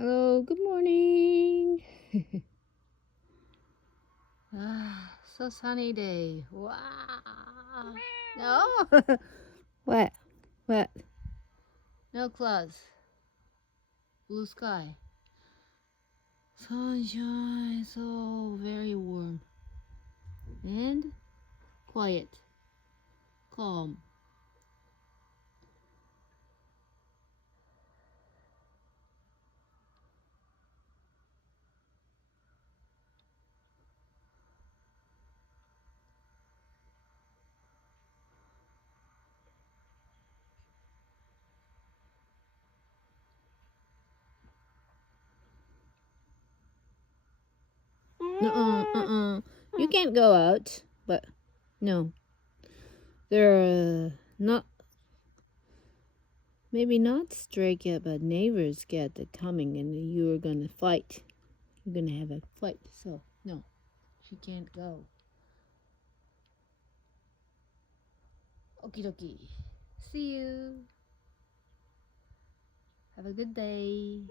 Hello, good morning. So sunny day. Wow. No. What? What? No clouds. Blue sky. Sunshine. So very warm. And quiet. Calm. You can't go out, but no. They're not, maybe not stray cat, but neighbor's cat are coming and you're gonna fight. You're gonna have a fight, so no, she can't go. Okie dokie. See you. Have a good day.